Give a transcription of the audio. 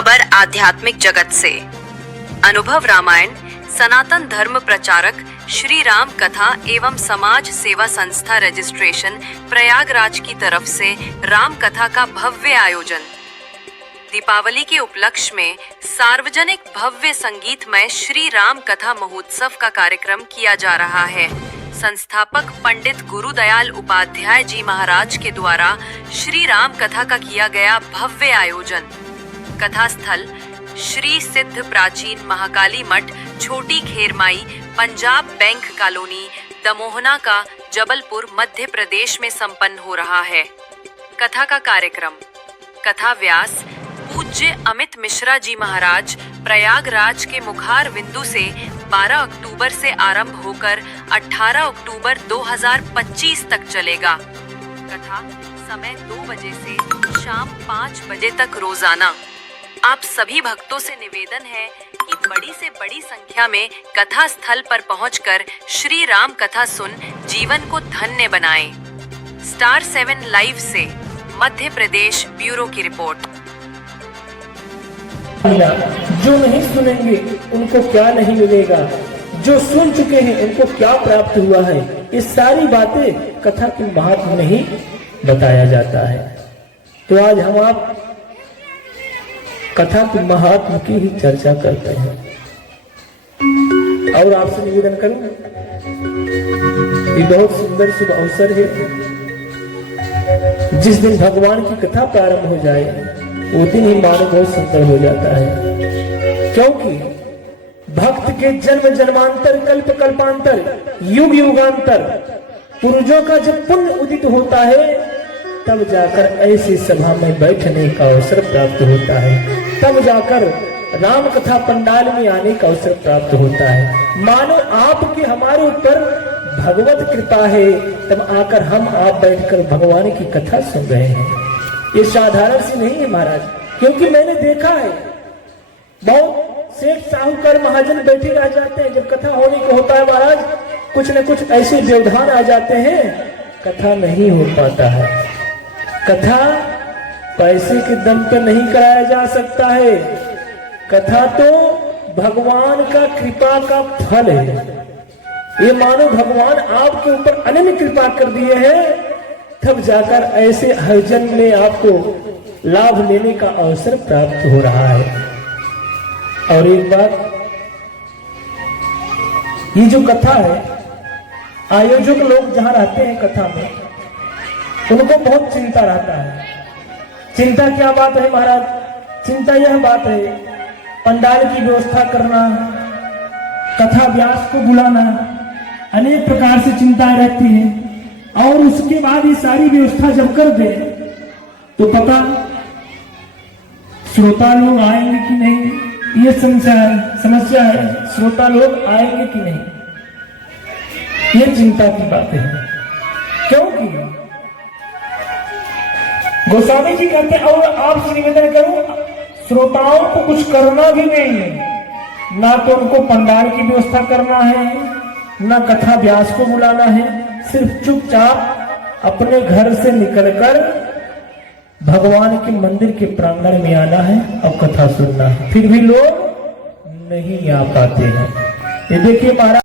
खबर आध्यात्मिक जगत से। अनुभव रामायण सनातन धर्म प्रचारक श्री राम कथा एवं समाज सेवा संस्था रजिस्ट्रेशन प्रयागराज की तरफ से राम कथा का भव्य आयोजन। दीपावली के उपलक्ष्य में सार्वजनिक भव्य संगीतमय श्री राम कथा महोत्सव का कार्यक्रम किया जा रहा है। संस्थापक पंडित गुरुदयाल उपाध्याय जी महाराज के द्वारा श्री राम कथा का किया गया भव्य आयोजन। कथा स्थल श्री सिद्ध प्राचीन महाकाली मठ, छोटी खेरमाई, पंजाब बैंक कॉलोनी, दमोहना का जबलपुर, मध्य प्रदेश में संपन्न हो रहा है। कथा का कार्यक्रम। कथा व्यास पूज्य अमित मिश्रा जी महाराज, प्रयागराज के मुखार बिंदु से 12 अक्टूबर से आरंभ होकर 18 अक्टूबर 2025 तक चलेगा। कथा समय 2 बजे से शाम 5 बजे तक रोजाना। आप सभी भक्तों से निवेदन है कि बड़ी से बड़ी संख्या में कथा स्थल पर पहुंचकर श्री राम कथा सुन जीवन को धन्य बनाएं। स्टार 7 लाइव से मध्य प्रदेश ब्यूरो की रिपोर्ट। जो नहीं सुनेंगे उनको क्या नहीं मिलेगा, जो सुन चुके हैं उनको क्या प्राप्त हुआ है, ये सारी बातें कथा के महात्म्य में ही बताया जाता है। तो आज हम आप कथा के महात्म्य की ही चर्चा करते हैं। और आपसे निवेदन करूं, ये बहुत सुंदर शुभ अवसर है। जिस दिन भगवान की कथा प्रारंभ हो जाए वो दिन ही मानव बहुत सुंदर हो जाता है, क्योंकि भक्त के जन्म जन्मांतर, कल्प कल्पांतर, युग युगांतर पूर्वजों का जब पुण्य उदित होता है तब जाकर ऐसी सभा में बैठने का अवसर प्राप्त होता है, तब जाकर राम कथा पंडाल में आने का अवसर प्राप्त होता है। मानो आपके हमारे ऊपर भगवत कृपा है, तब आकर हम आप बैठकर भगवान की कथा सुन रहे हैं। ये साधारण सी नहीं है महाराज, क्योंकि मैंने देखा है बहुत सेठ साहूकार महाजन बैठे रह जाते हैं। जब कथा होने को होता है महाराज, कुछ न कुछ ऐसे व्यवधान आ जाते हैं, कथा नहीं हो पाता है। कथा पैसे के दम पर नहीं कराया जा सकता है, कथा तो भगवान का कृपा का फल है। ये मानो भगवान आपके ऊपर अनन्य कृपा कर दिए हैं, तब जाकर ऐसे हरिजन में आपको लाभ लेने का अवसर प्राप्त हो रहा है। और एक बात, ये जो कथा है, आयोजक लोग जहां रहते हैं कथा में, उनको बहुत चिंता रहता है। चिंता क्या बात है महाराज? चिंता यह बात है, पंडाल की व्यवस्था करना, कथा व्यास को बुलाना, अनेक प्रकार से चिंताएं रहती हैं। और उसके बाद ये सारी व्यवस्था जब कर दे तो पता श्रोता लोग आएंगे कि नहीं, ये समस्या है। श्रोता लोग आएंगे कि नहीं, ये चिंता की बात है। क्योंकि गोस्वामी जी कहते हैं, और आपसे निवेदन करूं, श्रोताओं को कुछ करना भी नहीं है, ना तो उनको पंडाल की व्यवस्था करना है, ना कथा व्यास को बुलाना है। सिर्फ चुपचाप अपने घर से निकलकर भगवान के मंदिर के प्रांगण में आना है और कथा सुनना है। फिर भी लोग नहीं आ पाते हैं। ये देखिए महाराज।